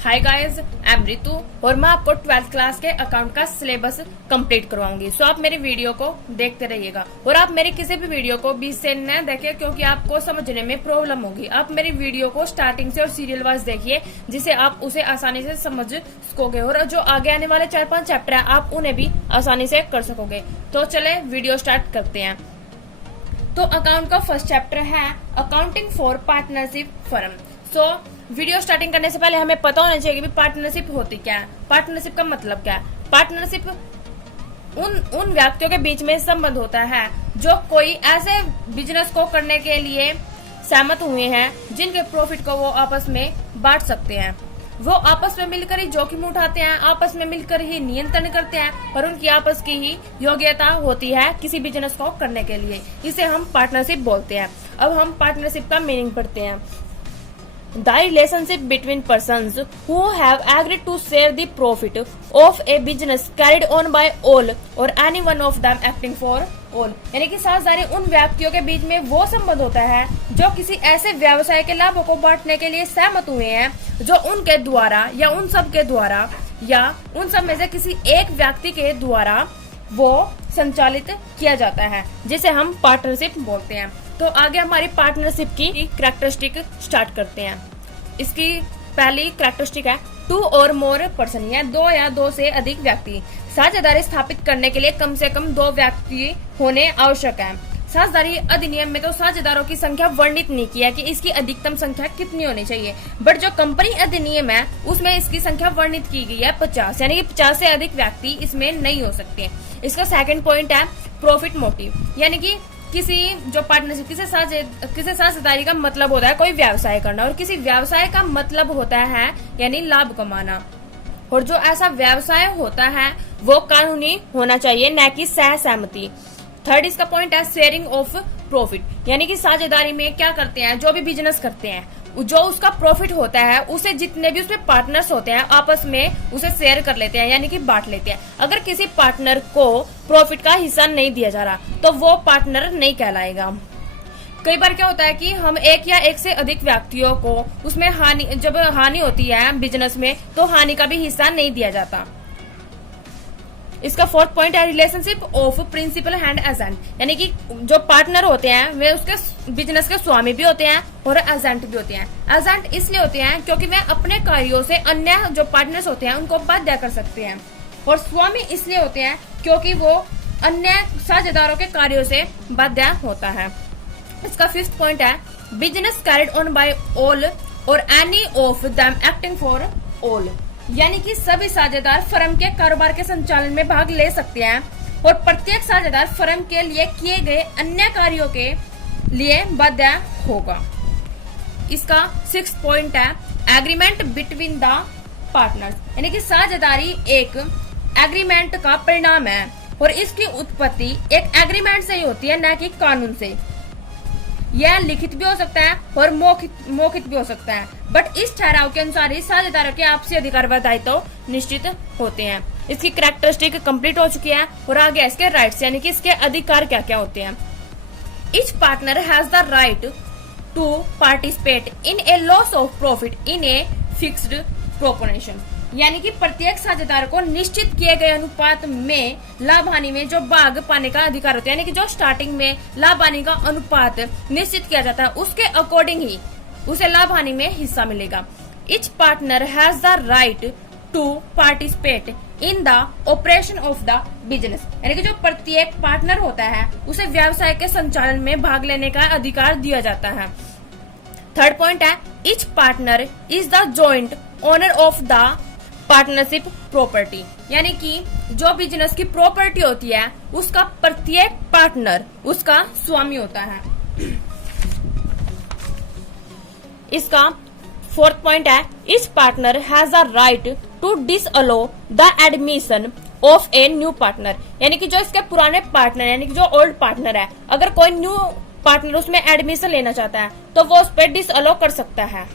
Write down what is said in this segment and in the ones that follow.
Hi guys, I am Ritu और मैं आपको 12th क्लास के अकाउंट का सिलेबस कंप्लीट करवाऊंगी। सो आप मेरे वीडियो को देखते रहिएगा और आप मेरे किसी भी वीडियो को बीच से न देखें क्योंकि आपको समझने में प्रॉब्लम होगी। आप मेरी वीडियो को स्टार्टिंग से और सीरियल वाइज देखिए जिससे आप उसे आसानी से समझ सकोगे और जो आगे आने वाले 4-5 चैप्टर है आप उन्हें भी आसानी से कर सकोगे। तो चले वीडियो स्टार्ट करते हैं। तो अकाउंट का फर्स्ट चैप्टर है accounting for partnership firm. So video starting करने से पहले हमें पता होना चाहिए कि पार्टनरशिप होती क्या है। पार्टनरशिप का मतलब क्या है? पार्टनरशिप उन व्यक्तियों के बीच में संबंध होता है जो कोई ऐसे बिजनेस को करने के लिए सहमत हुए हैं जिनके प्रॉफिट को वो आपस में बांट सकते हैं। वो आपस में मिलकर ही जोखिम उठाते हैं, आपस में मिलकर ही नियंत्रण करते हैं और उनकी आपस की ही योग्यता होती है किसी बिजनेस को करने के लिए। इसे हम पार्टनरशिप बोलते हैं। अब हम पार्टनरशिप का मीनिंग पढ़ते हैं। The relationship between persons who have agreed to share the profit of a business carried on by all or any one of them acting for all। यानी कि साझेदारी उन व्यक्तियों के बीच में वो संबंध होता है जो किसी ऐसे व्यवसाय के लाभों को बांटने के लिए सहमत हुए हैं जो उनके द्वारा या उन सब के द्वारा या उन सब में से किसी एक व्यक्ति के द्वारा वो संचालित किया जाता है, जिसे हम पार्टनरशिप बोलते हैं। तो आगे हमारी पार्टनरशिप की कैरेक्टरिस्टिक स्टार्ट करते हैं। इसकी पहली कैरेक्टरिस्टिक है 2 और मोर पर्सन, या 2 या 2 से अधिक व्यक्ति। साझेदारी स्थापित करने के लिए कम से कम 2 व्यक्ति होने आवश्यक है। साझेदारी अधिनियम में तो साझेदारों की संख्या वर्णित नहीं किया कि इसकी अधिकतम संख्या कितनी होनी चाहिए, बट जो कंपनी अधिनियम है उसमें इसकी संख्या वर्णित की गई है 50, यानी कि 50 से अधिक व्यक्ति इसमें नहीं हो सकते। इसका सेकंड पॉइंट है प्रॉफिट मोटिव, यानी कि किसी जो पार्टनरशिप किसी साझेदारी का मतलब होता है कोई व्यवसाय करना और किसी व्यवसाय का मतलब होता है यानी लाभ कमाना, और जो ऐसा व्यवसाय होता है वो कानूनी होना चाहिए, न कि सहसहमति। थर्ड इसका पॉइंट है शेयरिंग ऑफ प्रॉफिट, यानी कि साझेदारी में क्या करते हैं, जो भी बिजनेस करते हैं जो उसका प्रॉफिट होता है उसे जितने भी उसमें पार्टनर्स होते हैं आपस में उसे शेयर कर लेते हैं, यानी कि बांट लेते हैं। अगर किसी पार्टनर को प्रॉफिट का हिस्सा नहीं दिया जा रहा तो वो पार्टनर नहीं कहलाएगा। कई बार क्या होता है कि हम एक या एक से अधिक व्यक्तियों को उसमें जब हानि होती है बिजनेस में तो हानि का भी हिस्सा नहीं दिया जाता। इसका फोर्थ पॉइंट है relationship of principal and agent, यानी कि जो पार्टनर होते हैं वे उसके बिजनेस के स्वामी भी होते हैं और एजेंट भी होते हैं। एजेंट इसलिए होते हैं क्योंकि वे अपने कार्यों से अन्य जो पार्टनर्स होते हैं उनको बाध्य कर सकते हैं, और स्वामी इसलिए होते हैं क्योंकि वो अन्य साझेदारों के कार्यों से बाध्य होता है। इसका फिफ्थ पॉइंट है business carried on by all और any of them acting for all, यानी कि सभी साझेदार फर्म के कारोबार के संचालन में भाग ले सकते हैं और प्रत्येक साझेदार फर्म के लिए किए गए अन्य कार्यों के लिए बाध्य होगा। इसका सिक्स्थ पॉइंट है एग्रीमेंट बिटवीन द पार्टनर्स, यानी कि साझेदारी एक एग्रीमेंट का परिणाम है और इसकी उत्पत्ति एक एग्रीमेंट से ही होती है, न कि कानून से। यह लिखित भी हो सकता है और मौखिक भी हो सकता है, बट इस ठहराव के अनुसार ही साझेदारों के आपसी अधिकार व दायित्व निश्चित होते हैं। इसकी कैरेक्टरिस्टिक कंप्लीट हो चुकी है और आगे इसके राइट्स, यानी कि इसके अधिकार क्या क्या होते हैं। Each partner has the right to participate in a loss of profit in a fixed proportion, यानी कि प्रत्येक साझेदार को निश्चित किए गए अनुपात में लाभ हानि में जो भाग पाने का अधिकार होता है, यानी कि जो स्टार्टिंग में लाभ हानि का अनुपात निश्चित किया जाता है उसके अकॉर्डिंग ही उसे लाभ हानि में हिस्सा मिलेगा। Each partner has the right to participate in the operation of the business, यानी कि जो प्रत्येक पार्टनर होता है उसे व्यवसाय के संचालन में भाग लेने का अधिकार दिया जाता है। थर्ड पॉइंट है each partner is the joint owner of the partnership property, यानी कि जो बिजनेस की प्रॉपर्टी होती है उसका प्रत्येक पार्टनर उसका स्वामी होता है। इसका फोर्थ पॉइंट है each partner has a right to disallow the admission of a new partner, यानी कि जो इसके पुराने पार्टनर यानी कि जो ओल्ड पार्टनर है अगर कोई न्यू पार्टनर उसमें एडमिशन लेना चाहता है तो वो उस पर डिसअलो कर सकता है,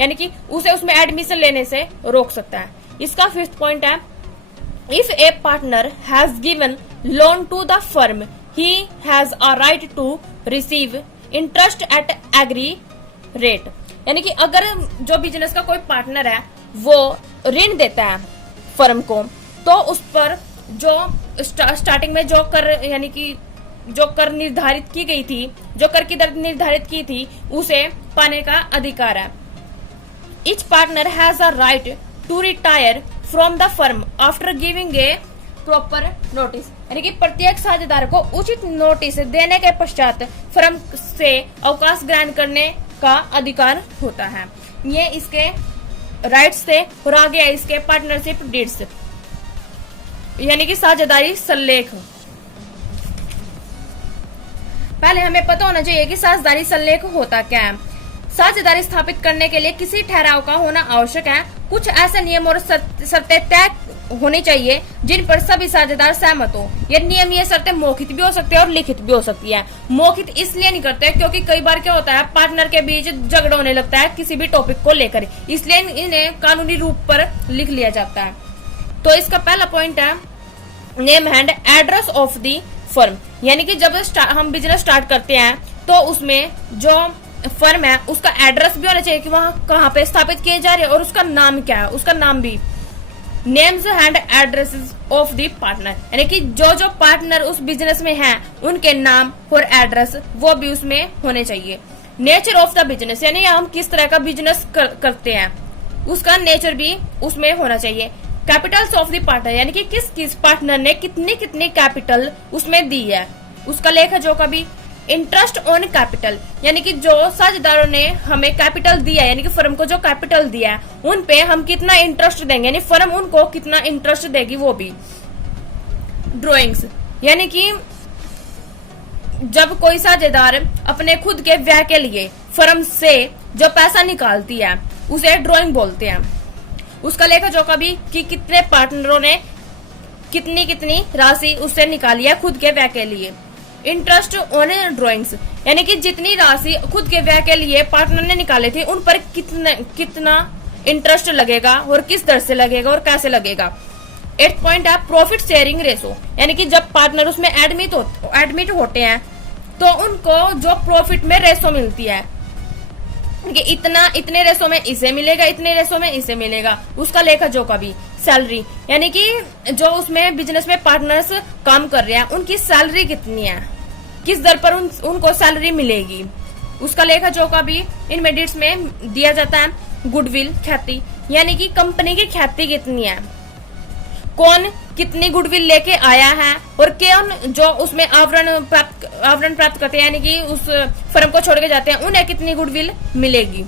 यानी कि उसे उसमें एडमिशन लेने से रोक सकता है। इसका फिफ्थ पॉइंट है if a partner has given loan to the firm he has a right to receive interest at agree rate, यानी कि अगर जो बिजनेस का कोई पार्टनर है वो ऋण देता है फर्म को, तो उस पर जो स्टार्टिंग में जो कर यानी कि जो कर निर्धारित की गई थी, जो कर की दर निर्धारित की थी, उसे पाने का अधिकार है। Each partner has a right to retire from the firm after giving a proper notice। यानी कि प्रत्येक साझेदार को उचित नोटिस देने के पश्चात फर्म से अवकाश ग्रहण करने का अधिकार होता है। ये इसके राइट्स थे और आगे है इसके पार्टनरशिप डीड्स यानी कि साझेदारी सल्लेख। पहले हमें पता होना चाहिए कि साझेदारी सल्लेख होता क्या है। साझेदारी स्थापित करने के लिए किसी ठहराव का होना आवश्यक है। कुछ ऐसे नियम और शर्तें तय होनी चाहिए जिन पर सभी साझेदार सहमत हो। ये नियम, ये शर्तें मौखिक भी हो सकती है और लिखित भी हो सकती है। मौखिक इसलिए नहीं करते क्योंकि कई बार क्या होता है, पार्टनर के बीच झगड़ा होने लगता है किसी भी टॉपिक को लेकर, इसलिए इन्हें कानूनी रूप पर लिख लिया जाता है। तो इसका पहला पॉइंट है name and address of the firm. यानी कि जब हम बिजनेस स्टार्ट करते हैं तो उसमें जो फर्म है उसका एड्रेस भी होना चाहिए कि वहां कहाँ पे स्थापित किए जा रहे हैं और उसका नाम क्या है, उसका नाम भी। Names and addresses of the partner, यानी कि जो जो पार्टनर उस बिजनेस में हैं उनके नाम और एड्रेस वो भी उसमें होने चाहिए। नेचर ऑफ द बिजनेस, यानी हम किस तरह का बिजनेस करते हैं उसका नेचर भी उसमें होना चाहिए। कैपिटल्स ऑफ द पार्टनर, यानी कि किस किस पार्टनर ने कितनी कितनी कैपिटल उसमें दी है उसका लेखा जोखा भी। इंटरेस्ट ऑन कैपिटल, यानी कि जो साझेदारों ने हमें कैपिटल दिया है, यानी कि फर्म को जो कैपिटल दिया है उन पे हम कितना इंटरेस्ट देंगे, यानी फर्म उनको कितना इंटरेस्ट देगी वो भी। ड्रॉइंग्स, यानी कि जब कोई साझेदार अपने खुद के व्यय के लिए फर्म से जो पैसा निकालती है उसे ड्रॉइंग बोलते हैं। उसका लेखा जोखा भी कि कितने पार्टनरों ने कितनी कितनी राशि उससे निकाली है खुद के व्यय के लिए। इंटरेस्ट ऑन ड्रॉइंग्स, यानी कि जितनी राशि खुद के व्यय के लिए पार्टनर ने निकाले थे उन पर कितना इंटरेस्ट लगेगा और किस दर से लगेगा और कैसे लगेगा। 8th पॉइंट है प्रॉफिट शेयरिंग रेशो, यानी कि जब पार्टनर उसमें एडमिट होते हैं तो उनको जो प्रॉफिट में रेशो मिलती है कि इतने रेशो में इसे मिलेगा, इतने रेशो में इसे मिलेगा, उसका लेखा जोखा भी। सैलरी, यानी कि जो उसमें बिजनेस में पार्टनर्स काम कर रहे हैं उनकी सैलरी कितनी है, किस दर पर उनको सैलरी मिलेगी, उसका लेखा जोखा भी इन मेडिट्स में दिया जाता है। गुडविल, ख्याति, यानी कि कंपनी की ख्याति कितनी है, कौन कितनी गुडविल लेके आया है और कौन जो उसमें आवरण प्राप्त करते हैं, यानी कि उस फर्म को छोड़ के जाते हैं उन्हें कितनी गुडविल मिलेगी।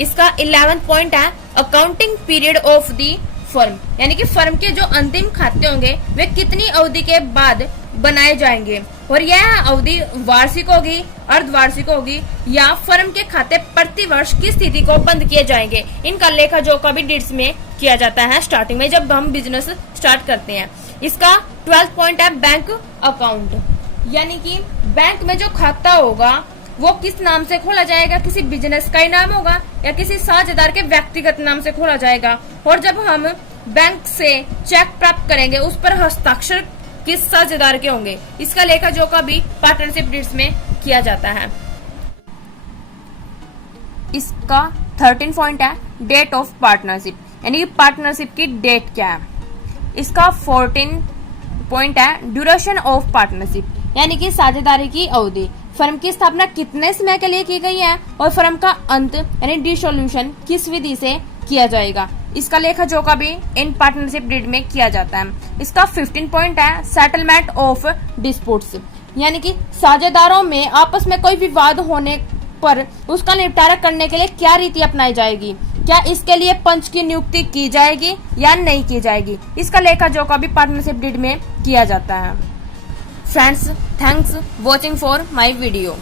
इसका 11th पॉइंट है accounting period of the firm, यानी कि फर्म के जो अंतिम खाते होंगे वे कितनी अवधि के बाद बनाए जाएंगे और यह अवधि वार्षिक होगी, अर्धवार्षिक होगी या फर्म के खाते प्रति वर्ष की स्थिति को बंद किए जाएंगे। इनका लेखा जोखा भी डीड्स में किया जाता है स्टार्टिंग में जब हम बिजनेस स्टार्ट करते हैं। इसका 12th पॉइंट है बैंक अकाउंट, यानी कि बैंक में जो खाता होगा वो किस नाम से खोला जाएगा, किसी बिजनेस का ही नाम होगा या किसी साझेदार के व्यक्तिगत नाम से खोला जाएगा। और जब हम बैंक से चेक प्राप्त करेंगे उस पर हस्ताक्षर किस साझेदार के होंगे, इसका लेखा जोखा भी पार्टनरशिप डीड्स में किया जाता है। इसका 13 पॉइंट है डेट ऑफ पार्टनरशिप, यानी कि पार्टनरशिप की डेट क्या है। इसका 14 पॉइंट है ड्यूरेशन ऑफ पार्टनरशिप, यानी कि साझेदारी की अवधि। फर्म की स्थापना कितने समय के लिए की गई है और फर्म का अंत यानी डिसोल्यूशन किस विधि से किया जाएगा, इसका लेखा जोखा भी इन पार्टनरशिप डीड में किया जाता है। इसका 15 पॉइंट है सेटलमेंट ऑफ डिस्प्यूट्स, यानी कि साझेदारों में आपस में कोई विवाद होने पर उसका निपटारा करने के लिए क्या रीति अपनाई जाएगी, क्या इसके लिए पंच की नियुक्ति की जाएगी या नहीं की जाएगी, इसका लेखा जोखा भी पार्टनरशिप डीड में किया जाता है। Friends, thanks watching for my video.